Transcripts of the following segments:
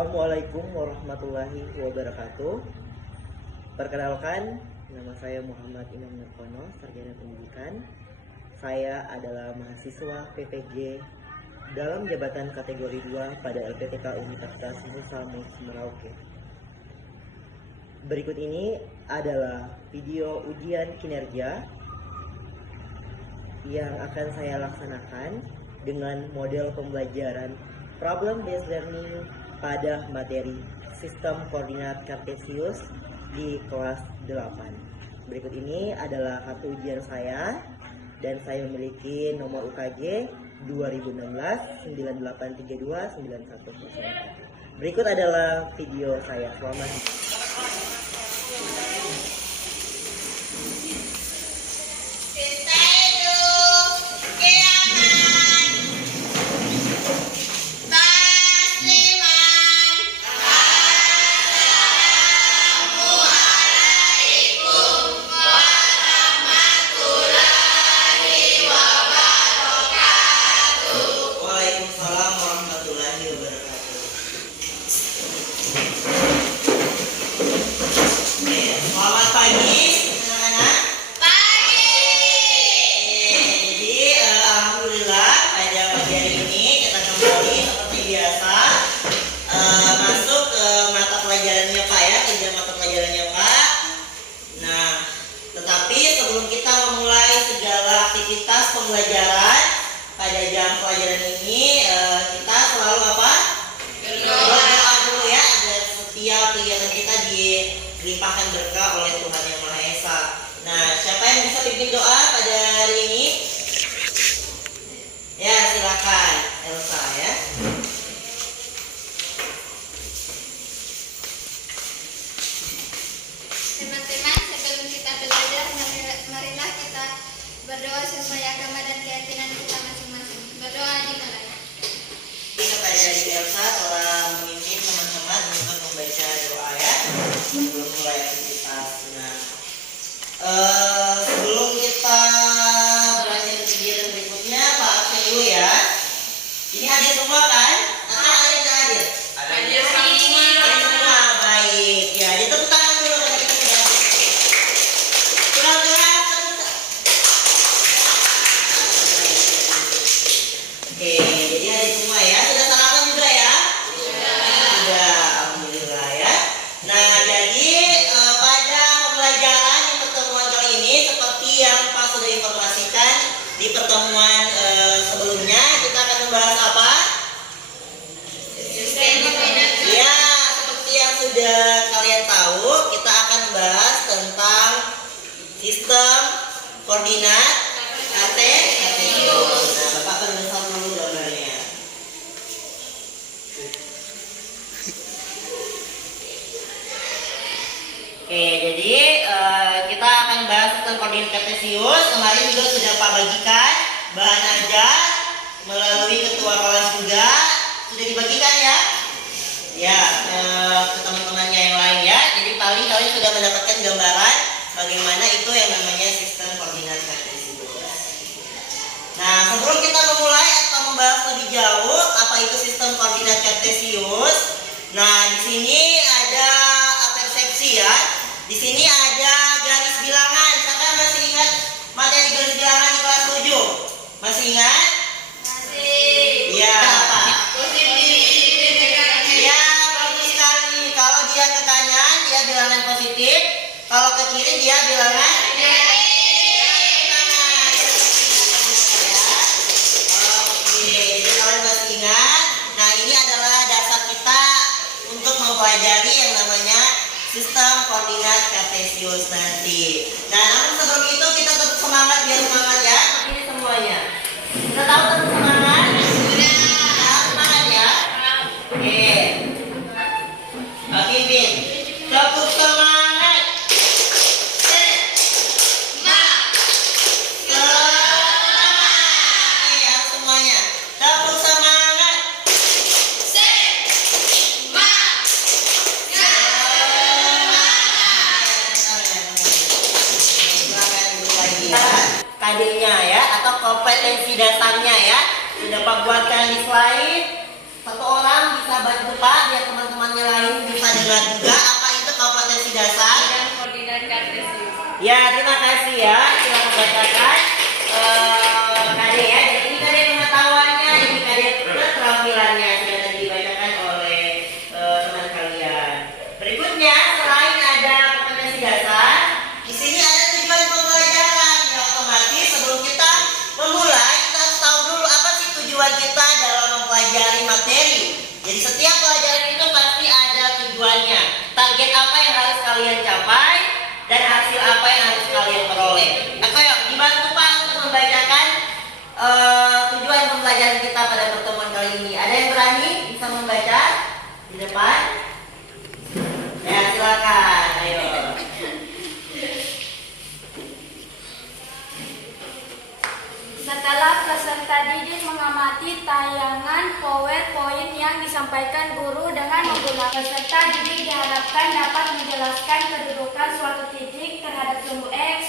Assalamualaikum warahmatullahi wabarakatuh. Perkenalkan, nama saya Muhammad Imam Nurkono, Sarjana Pendidikan. Saya adalah mahasiswa PPG dalam jabatan kategori 2 pada LPTK Universitas Musa Mus Merauke. Berikut ini adalah video ujian kinerja yang akan saya laksanakan dengan model pembelajaran Problem Based Learning pada materi Sistem Koordinat Kartesius di kelas 8. Berikut ini adalah kartu ujian saya dan saya memiliki nomor UKG 2016 9832 9104. Berikut adalah video saya. Selamat. Pembelajaran pada jam pelajaran ini kita selalu apa? Berdoa dulu ya, agar setiap kegiatan kita dilimpahkan berkah oleh Tuhan Yang Maha Esa. Nah, siapa yang bisa pimpin doa pada hari ini? Ya, silakan Elsa ya. Teman-teman, sebelum kita belajar, marilah kita berdoa sesuai agama dan keyakinan kita masing-masing. Berdoa dimulai. Kepada Adik Elsa telah memimpin teman-teman untuk membaca doa ya sebelum mulai aktivitas. Nah, sebelum kita berlanjut ke kegiatan berikutnya, Pak absen dulu ya. Ini hadir semua kan? Atau ada yang tidak hadir? Hadir semua. Hadir semua, baik. Ya, ditepuk tangan dulu kalau kita sudah hadir. Kurang-kurang. Oke, jadi ada semua ya. Sudah sarapan juga ya? Sudah, alhamdulillah ya. Nah, jadi pada pembelajaran di pertemuan kali ini, seperti yang Pak sudah informasikan di pertemuan sebelumnya, kita akan membahas apa? Sistem koordinat. Ya, seperti yang sudah kalian tahu, kita akan membahas tentang sistem koordinat Kartesius. Nah, Bapak penulisan dulu gambarnya. Oke, jadi kita akan bahas sistem koordinat Kartesius. Kemarin juga sudah Pak bagikan bahan ajar melalui ketua kelas juga sudah dibagikan ya. Ya, ke teman-temannya yang lain ya. Jadi paling kalian sudah mendapatkan gambaran bagaimana itu yang namanya sistem koordinat Kartesius. Nah, sebelum kita memulai atau membahas lebih jauh apa itu sistem koordinat Kartesius, nah di sini ada persepsi ya. Di sini ada garis bilangan. Siapa yang masih ingat materi garis bilangan di kelas 7? Masih ingat? Masih. Iya, Pak. Positif. Ya, bagus sekali. Kalau dia ke kanan, dia bilangan positif. Kalau ke kiri, dia bilangan negatif. Mempelajari yang namanya sistem koordinat Kartesius nanti. Nah, namun sebelum itu kita tetap semangat, biar semangat ya. Ini semuanya. Kita tahu tetap semangat? Sudah. Nah, semangat ya. Oke. Oke, Bin. Tetap semangat. Ya, semuanya. Tetap semangat. KD-nya ya, atau kompetensi dasarnya ya, sudah Pak buatkan di slide. Satu orang bisa berbuka biar teman-temannya lain bisa dengar juga apa itu kompetensi dasar dan koordinat kartesius. ya. Terima kasih ya, silakan bacakan Kade ya. Jadi ini Kade pengetahuannya, ini Kade keterampilannya sudah tadi dibacakan oleh teman kalian. Berikutnya selain ada kompetensi dasar, di sini ada tujuan pembelajaran. Ya otomatis sebelum kita memulai kita harus tahu dulu apa sih tujuan kita dalam mempelajari materi. Jadi setiap pelajaran itu pasti ada tujuannya. Target apa yang harus kalian capai dan hasil apa yang harus kalian peroleh. Ayo dibantu Pak untuk membacakan tujuan pembelajaran kita pada pertemuan kali ini. Ada yang berani bisa membaca di depan? Ya silakan. Ayo. Setelah peserta didik mengamati tayangan PowerPoint yang disampaikan guru dengan menggunakan, peserta didik diharapkan dapat menjelaskan kedudukan suatu titik terhadap sumbu X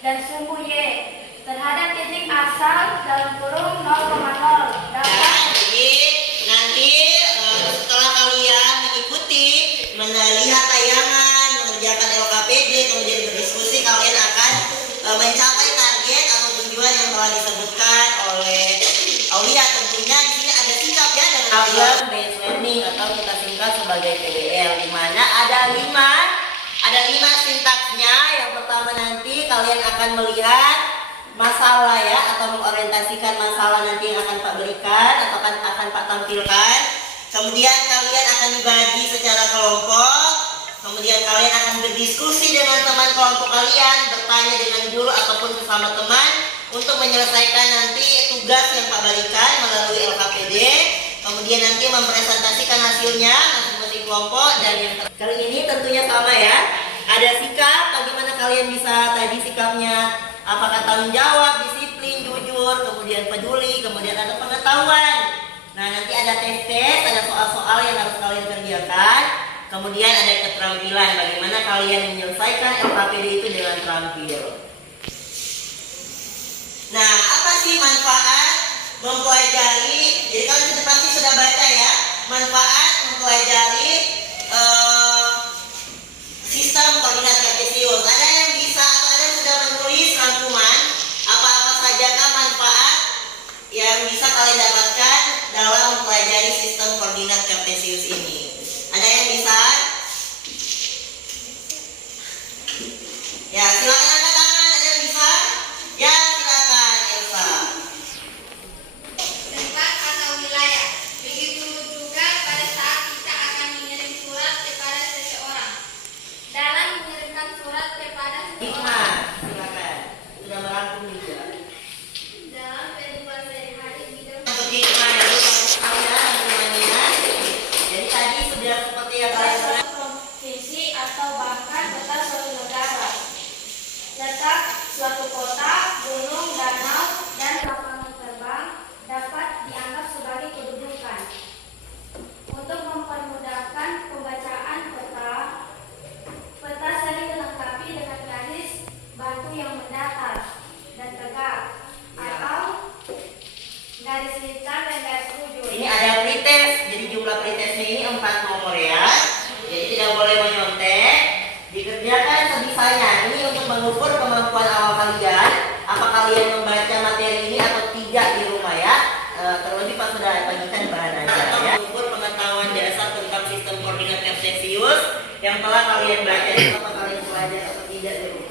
dan sumbu Y terhadap titik asal dalam kurung 0,0 dapat. Jadi nanti setelah kalian mengikuti, melihat tayangan, mengerjakan LKPD, kemudian berdiskusi, kalian akan mencapai target atau tujuan yang telah disebutkan oleh Aulia. Tentunya di sini ada sikap ya dan problem based learning atau kita singkat sebagai PBL, di mana ada lima sintaksnya. Yang pertama nanti kalian akan melihat masalah ya, atau mengorientasikan masalah nanti yang akan Pak berikan atau akan Pak tampilkan. Kemudian kalian akan dibagi secara kelompok. Kemudian kalian akan berdiskusi dengan teman kelompok kalian, bertanya dengan guru ataupun sesama teman untuk menyelesaikan nanti tugas yang Pak berikan melalui LKPD. Kemudian nanti mempresentasikan hasilnya masing-masing kelompok. Dan yang kali ini tentunya sama ya, ada sikap, bagaimana kalian bisa tadi sikapnya, apakah tanggung jawab, disiplin, jujur, kemudian peduli, kemudian ada pengetahuan. Nah nanti ada tes-tes, ada soal-soal yang harus kalian kerjakan. Kemudian ada keterampilan, bagaimana kalian menyelesaikan LKPD itu dengan terampil. Nah, apa sih manfaat mempelajari? Jadi kalian pasti sudah baca ya, manfaat mempelajari sistem koordinat kartesius. Ada yang bisa atau ada yang sudah menulis rangkuman apa-apa sajakah manfaat yang bisa kalian dapatkan dalam mempelajari sistem koordinat kartesius ini? Ada yang bisa? Ya, silakan angkat tangan. Ada yang bisa? Ya, silakan Elsa. Tempat atau wilayah. Begitu juga pada saat kita akan mengirim surat kepada seseorang. Dalam mengirimkan surat kepada seseorang, Hikmah, silakan. Sudah merangkum juga. dalam kehidupan sehari-hari bidang Untuk hikmah itu bagus sekali ya rangkumannya. Jadi tadi sudah seperti yang kalian lihat. provinsi atau bahkan kota suatu negara. Letak suatu kota, gunung, danau, dan lapangan terbang dapat dianggap sebagai kedudukan. Untuk mempermudahkan pembacaan peta, peta sering dilengkapi dengan garis batu yang mendatar dan tegak, atau garis lintang dan garis lurus. Ini ada pretest, jadi jumlah pretestnya ini 4 nomor ya. Jadi tidak boleh menyontek, dikerjakan sebisanya. Ini untuk mengukur kemampuan awal kalian, apa kalian membaca materi ini atau tidak di rumah ya. Terlebih Pak sudah bagikan bahan aja ya. Mengukur pengetahuan dasar tentang sistem koordinat kartesius yang telah kalian baca, apa kalian pelajari atau tidak di rumah.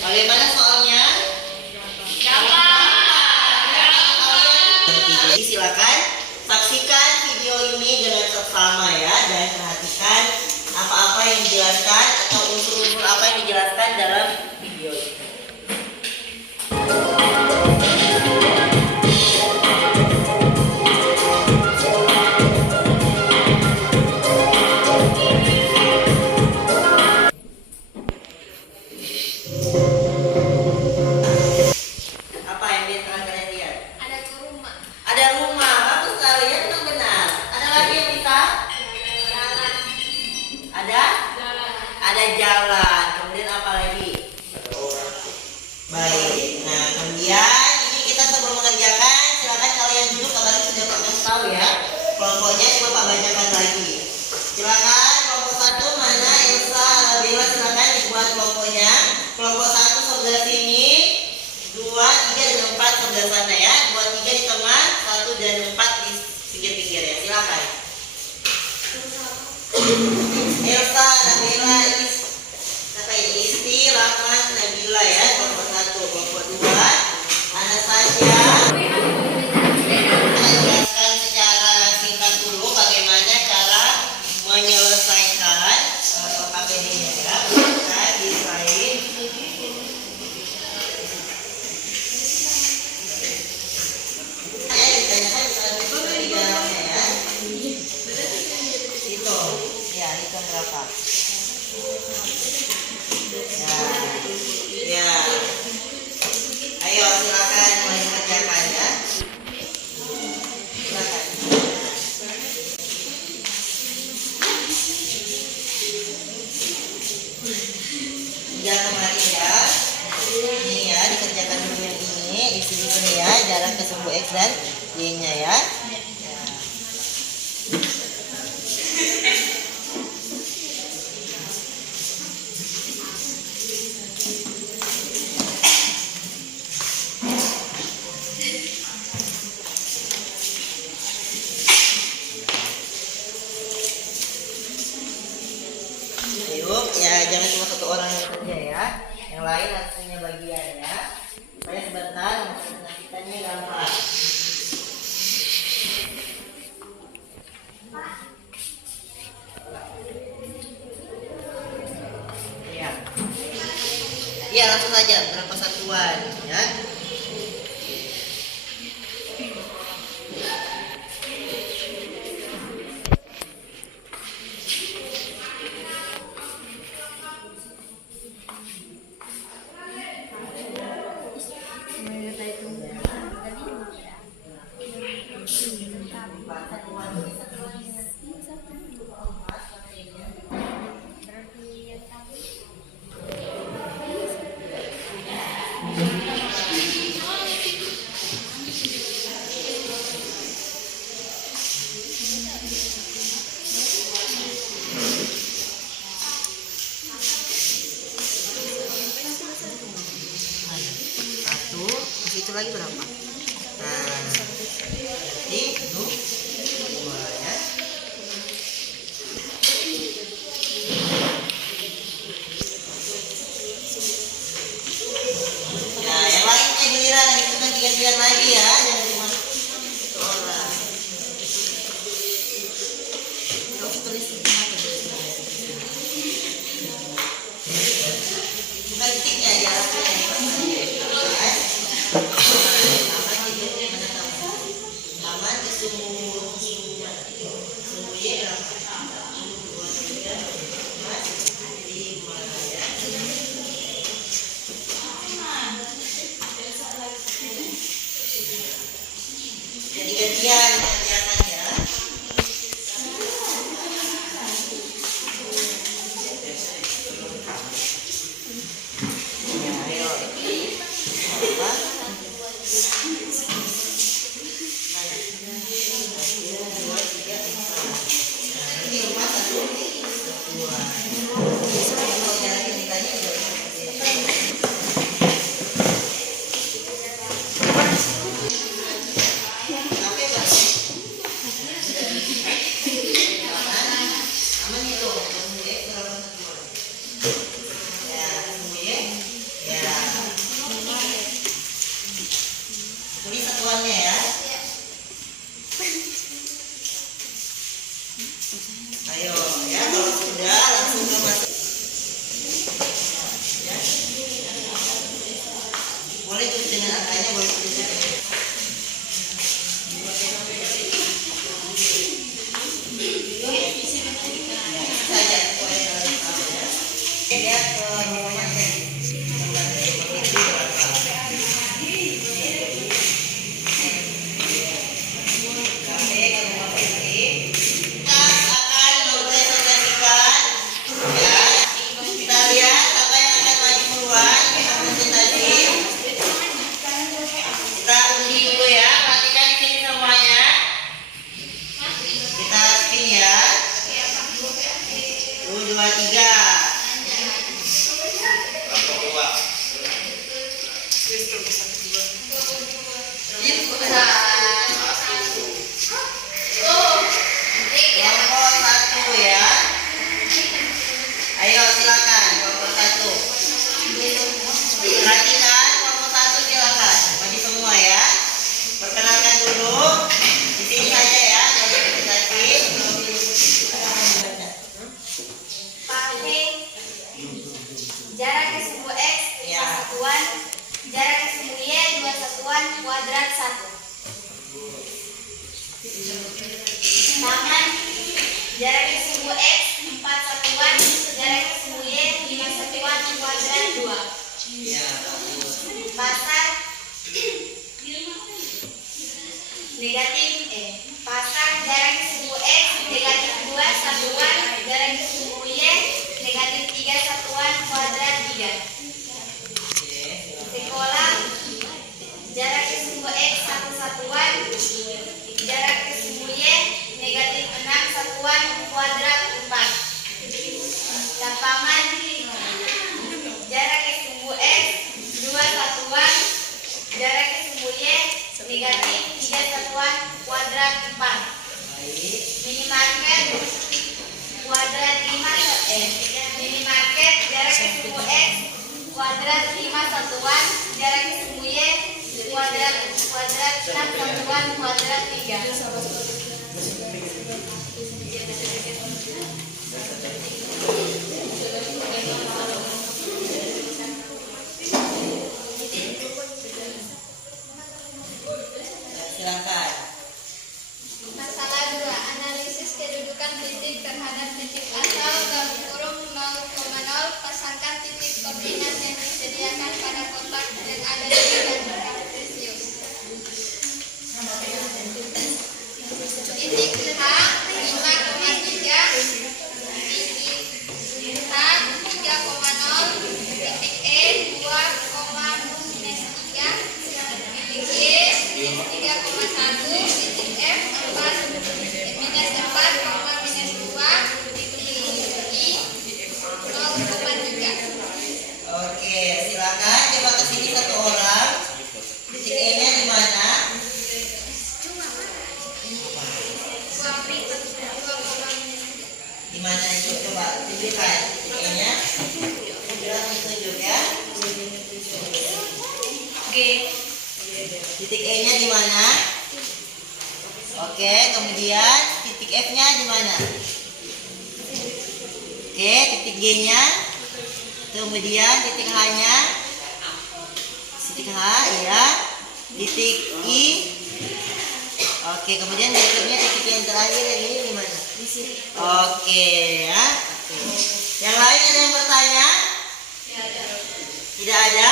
Bagaimana soalnya? Jadi silakan saksikan video ini dengan seksama ya, dan perhatikan apa-apa yang dijelaskan atau unsur-unsur apa yang dijelaskan dalam video ini. Apa yang di tengah kalian lihat? ada ke rumah. Ada rumah, bagus sekali ya, benar. Ada lagi yang kelompoknya coba Pak bacakan lagi. Silakan kelompok 1 mana Elsa, Bella silakan dibuat kelompoknya. Kelompok 1 sebelah sini, 2, 3 dan 4 sebelah sana ya. 2, 3 di tengah, 1 dan 4 di pinggir-pinggir ya. Silakan. Elsa, Nabila, siapa ini? Isti, Rahman, Nabila ya. Kelompok 1, kelompok 2 Anastasia. Kita jelaskan secara singkat dulu bagaimana cara menyelesaikan KPD-nya ya. Kita desain ditanyakan di dalamnya ya. Hitung, ya hitung berapa? Ya. Ayo silakan mulai kerjakan ya. Silakan. Ya kemarin ya. Ini ya dikerjakan dulu yang ini, isi di sini ya, jarak ke sumbu X dan Y-nya ya. Yuk, ya jangan cuma satu orang yang kerja ya, yang lain harus punya bagian ya. Supaya sebentar matematikanya gampang. Iya, iya langsung saja berapa satuan ya. Satu, terus itu lagi berapa? Nah, jadi itu 2 ya. Nah, yang lainnya giliran itu kan gantian lagi ya, jangan cuma satu orang. Terus tulis bukan titiknya jaraknya ya. Aman ke sumbu Y berapa? 2, 3, 4, 5 ya. Jadi gantian kerjakan ya. Ya, ayo. Apa? Tulis satuannya ya. Ayo ya, kalau sudah langsung ke masuk. Ya. Boleh tulis dengan angkanya, boleh tulis dengan saja. Lihat rumahnya kita negatif pasang jarak ke sumbu X negatif 2 satuan jarak ke sumbu Y negatif 3 satuan kuadrat 3. Sekolah jarak ke sumbu X 1 satuan jarak ke sumbu Y negatif 6 satuan kuadrat 4. Lapangan jarak ke sumbu X 2 satuan jarak ke sumbu Y negatif 3 satuan kuadrat 4. Minimarket kuadrat 5 minimarket jarak ke sumbu X kuadrat 5 satuan jarak ke sumbu Y kuadrat 6 satuan kuadrat 3. Silakan. Masalah 2. Analisis kedudukan titik terhadap titik asal garis kurung 0,0. Pasangkan titik koordinat yang disediakan pada kotak dan ada di garis kartesius. Titik H 5,3, titik H 3,0, titik E 2, minus 3, titik Y minus 3,1, titik F 4, minus 4, minus 2, titik I 0,3. Oke, silakan coba ke sini satu orang. Titik E-nya di mana? Di mana itu? Coba tunjukkan titik E-nya. Tunjuk ya. Titik E-nya di mana? Oke, kemudian titik F-nya di mana? Oke, titik G-nya. Kemudian titik H-nya. Titik H, ya. Titik I. Oke, kemudian berikutnya titik yang terakhir yang ini di mana? Di sini. Oke, ya. Yang lain ada yang bertanya? Tidak ada.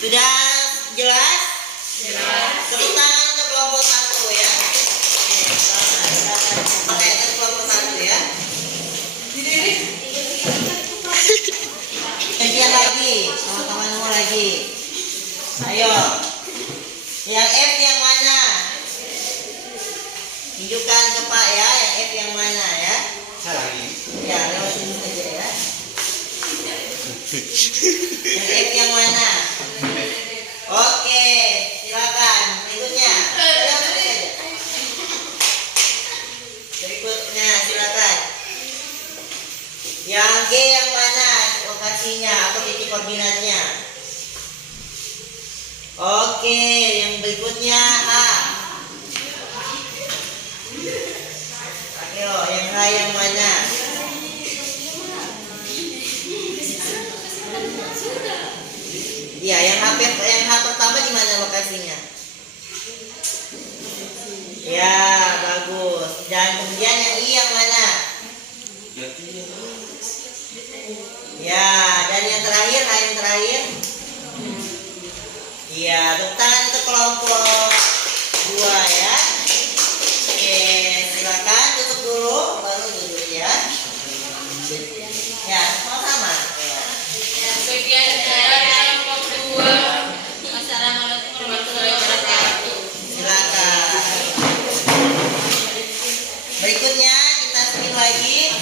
Sudah jelas? Jelas. Tepuk tangan untuk kelompok 1 ya. Pakai kelompok 1 ya. Gantian lagi, sama temanmu lagi. Ayo. Yang F yang mana? Tunjukkan ke Pak ya, yang F yang mana ya? Ya, lewat sini saja ya. Yang F yang mana? Oke, silakan. Berikutnya. Berikutnya, silakan. Yang G yang mana lokasinya atau titik koordinatnya? Oke, yang berikutnya A. Ayo, yang H yang mana? Ya, yang H pertama di mana lokasinya? Ya, bagus. Dan kemudian yang I yang mana? Ya, dan yang terakhir, H yang terakhir. Iya, tepuk tangan untuk kelompok 2 ya. Oke, silakan tutup dulu, baru duduk ya. Ya, sama-sama. Sekian dari kelompok 2. Assalamualaikum warahmatullahi wabarakatuh. Silakan. Berikutnya kita screen lagi.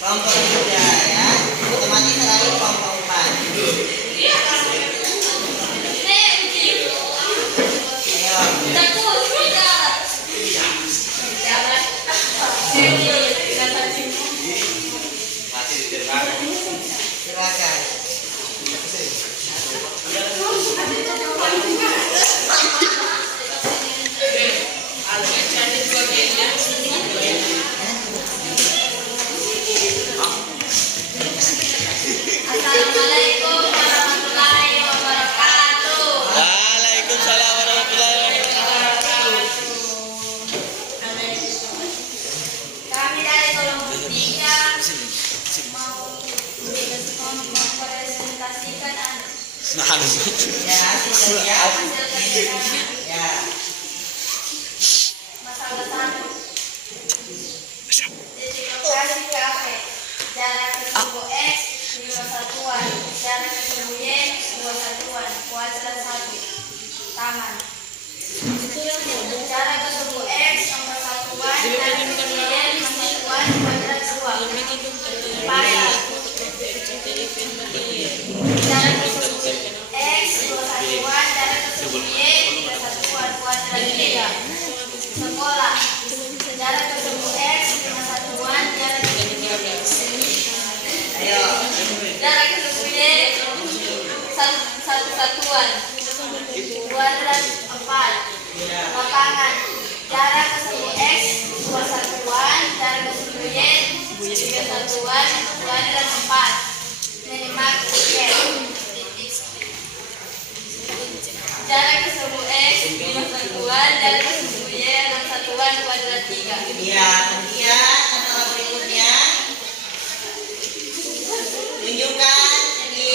Kelompok 3 ya. Otomatis terakhir kelompok 4. Silakan. Assalamualaikum warahmatullahi wabarakatuh. Waalaikumsalam warahmatullahi wabarakatuh. Kami dari kelompok 3 Nah, Ya, hasil kerja. Ya. Masalah 1. Titik lokasi KP. Jarak ke sumbu X 2 satuan. Jarak ke sumbu Y 2 satuan. Kuadrat 1. Taman. Jarak ke sumbu X 4 satuan. Jarak ke sumbu Y 5 satuan. Kuadrat 2. Pasar. Jarak ke sumbu X 2 satuan. Jarak ke sumbu Y 3 satuan. Kuadrat 3. Sekolah. Jarak ke sumbu X 5 satuan. Jarak ke sumbu Ayo. Jarak ke sumbu Y 1 satuan. Kuadrat 4. Lapangan. Jarak ke sumbu X 2 satuan. Jarak ke sumbu Y 3 satuan. Kuadrat 4. Minimarket. Jarak ke sumbu X 5 satuan. Jarak ke sumbu Y 6 satuan. Kuadrat 3. Ya, kemudian masalah berikutnya. Tunjukkan di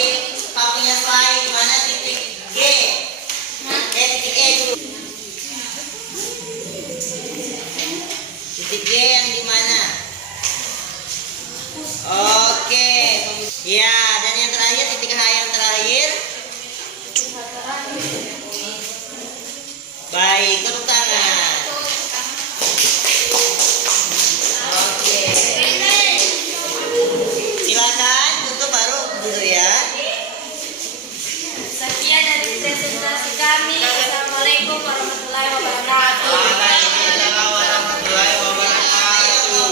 papinya slide di mana titik G. Titik E dulu. Titik G yang di mana? Oke. Ya, dan yang terakhir titik H yang terakhir. Baik, tepuk tangan. Oke. Silakan tutup baru dulu ya. Sekian dari presentasi kami. Assalamualaikum warahmatullahi wabarakatuh. Waalaikumsalam warahmatullahi wabarakatuh.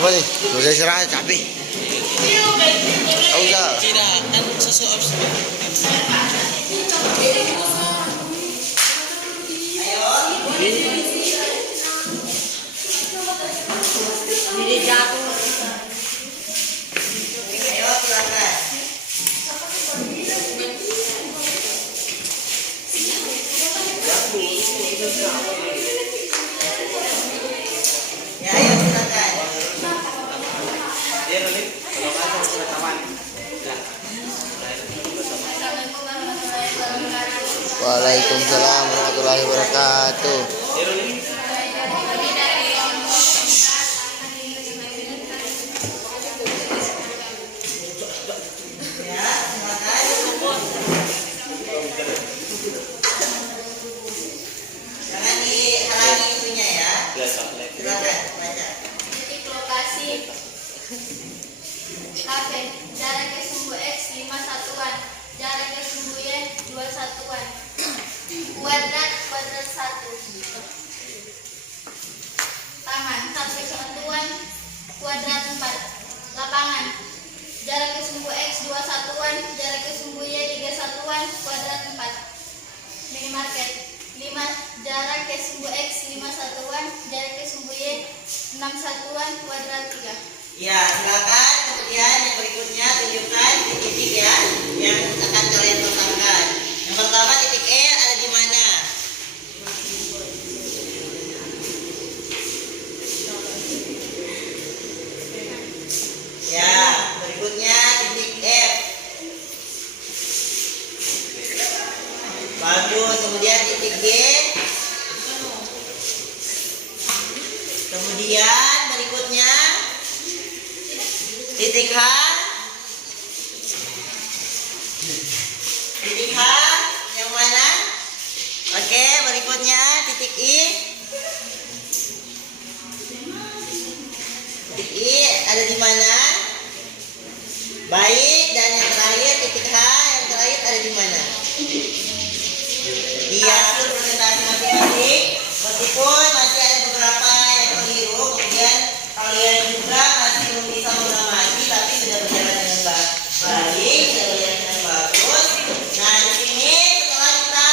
Apa nih? Udah istirahat capek. Udah. tidak kan sesuai opsi. Ayo silakan. Ya, ayo silakan. Assalamualaikum warahmatullahi wabarakatuh. Waalaikumsalam warahmatullahi wabarakatuh. Kami dari kelompok Ya, silakan. Jangan dihalangi itunya ya. Silakan baca. titik lokasi KP. Jarak ke sumbu X 5 satuan. Jarak ke sumbu Y 2 satuan. Kuadrat 1. Taman 1 satuan. Kuadrat 4. Lapangan. Jarak ke sumbu X 2 satuan. Jarak ke sumbu Y 3 satuan. Kuadrat 4. Minimarket 5. Jarak ke sumbu X 5 satuan. Jarak ke sumbu Y 6 satuan. Kuadrat 3. Ya, silakan. Kemudian yang berikutnya tunjukkan titik ya yang akan kalian pasangkan. Yang pertama titik E ada di mana? Ya, berikutnya titik F. Bagus. Kemudian titik G. Kemudian berikutnya titik H. Titik H yang mana? Oke, berikutnya titik I. Titik I ada di mana? Baik, dan yang terakhir titik H yang terakhir ada di mana? Diatur presentasi masing-masing. Meskipun masih ada beberapa yang keliru, kemudian kalian juga masih belum bisa mengamati, tapi sudah berjalan dengan baik, sudah berjalan dengan bagus. Nah, di sini setelah kita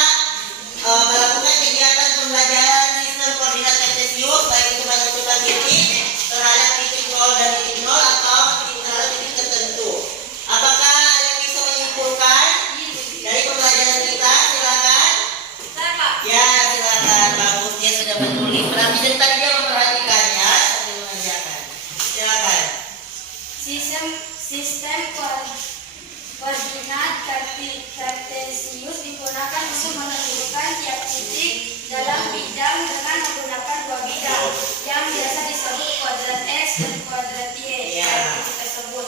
melakukan kegiatan pembelajaran sistem koordinat kartesius, baik itu menentukan titik terhadap titik 0 dan titik 0 atau terhadap titik tertentu. Koordinat kartesius digunakan untuk menentukan tiap titik dalam bidang dengan menggunakan dua bidang yang biasa disebut kuadrat X dan kuadrat Y pada titik tersebut.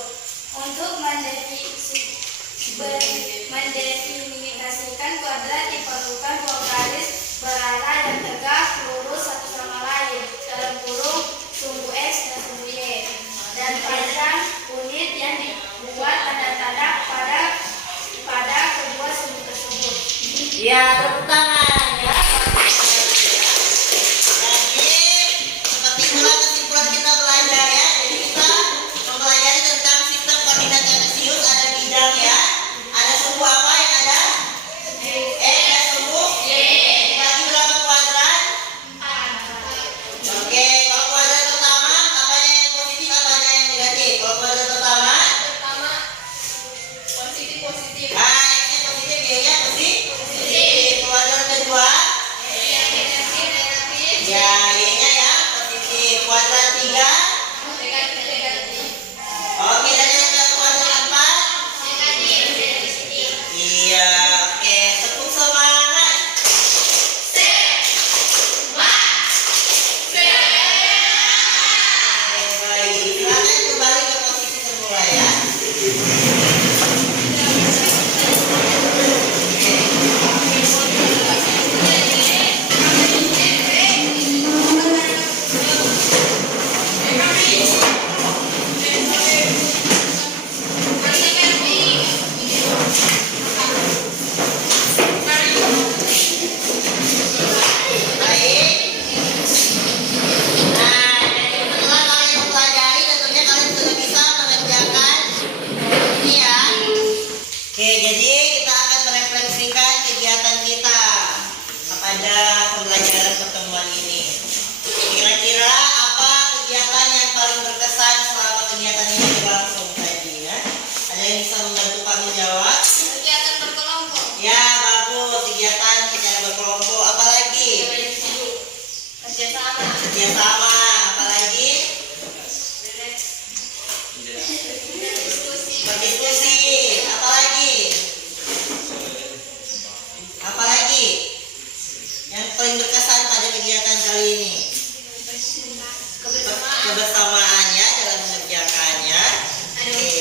Untuk mendefinisikan kuadrat diperlukan dua garis berarah dan tegak lurus satu sama lain dalam kurung sumbu X dan sumbu Y, dan panjang unit yang dibuat tanda-tanda pada kedua sumbu tersebut. Ya, tepuk tangan ya. Jadi, seperti itulah kesimpulan kita belajar ya. Jadi kita mempelajari tentang sistem koordinat kartesius, ada bidang ya. Ada sumbu apa yang ada? X dan sumbu Y. Dibagi berapa kuadrat? 4. Oke, kalau kuadrat pertama, apanya yang positif, apanya yang negatif? Kalau kuadrat pertama, Positif. X-nya positif, Y-nya positif. Kuadrat kedua, ya, Y-nya ya positif. Kuadrat 3, oke, dan yang ke kuadrat 4, iya, oke, tepuk semangat. Baik, silakan kembali ke posisi semula ya. Baik. Nah, jadi setelah kalian mempelajari, tentunya kalian sudah bisa mengerjakan ini ya. Oke, jadi kita akan merefleksikan kegiatan kita pada pembelajaran pertemuan ini. Kira-kira apa kegiatan yang paling berkesan selama kegiatan ini berlangsung tadi ya? Ada yang bisa membantu kami jawab? Kegiatan berkelompok. Ya, bagus. Kegiatan secara berkelompok. Apalagi? Kerjasama. Kerjasama. Apalagi? Berdiskusi. Apalagi? Apalagi? Yang paling berkesan pada kegiatan kali ini? Kebersamaan ya dalam mengerjakannya. Oke.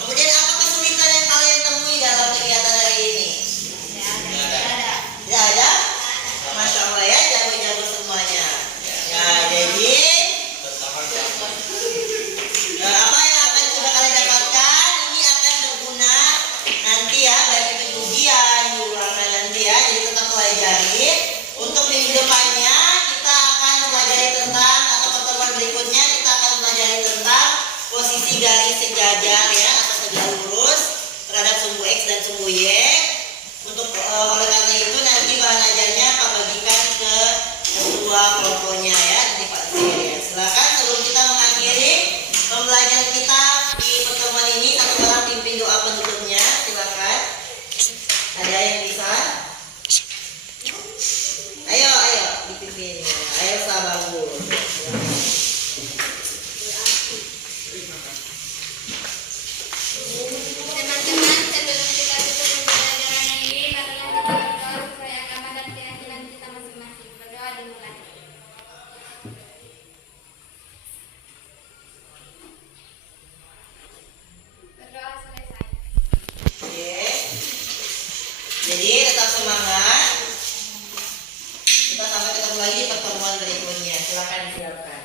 Kemudian apa kesulitan yang kalian temui dalam kegiatan hari ini? Tidak ada? Masya Allah ya, jago-jago semuanya. Ya, jadi apa yang akan sudah kalian dapatkan ini akan berguna nanti ya, baik itu ujian, di ulangan nanti ya. Jadi tetap pelajari. Untuk minggu depannya kita akan mempelajari tentang, atau pertemuan berikutnya kita akan mempelajari tentang posisi garis sejajar ya, atau tegak lurus terhadap sumbu X dan sumbu Y. Oleh karena itu nanti bahan ajarnya Pak bagikan ke kedua kelompoknya ya, nanti Pak share ya. Silakan sebelum kita mengakhiri pembelajaran kita di pertemuan ini, satu orang pimpin doa penutupnya. Silakan. Ada yang bisa? Ayo dipimpin. Ayo sahabatku. Teman-teman, sebelum kita tutup pembelajaran ini, marilah kita berdoa supaya agama dan keyakinan kita masing-masing. Berdoa dimulai. Berdoa selesai. Oke. Jadi tetap semangat. Kita sampai ketemu lagi di pertemuan berikutnya. Silakan disiapkan.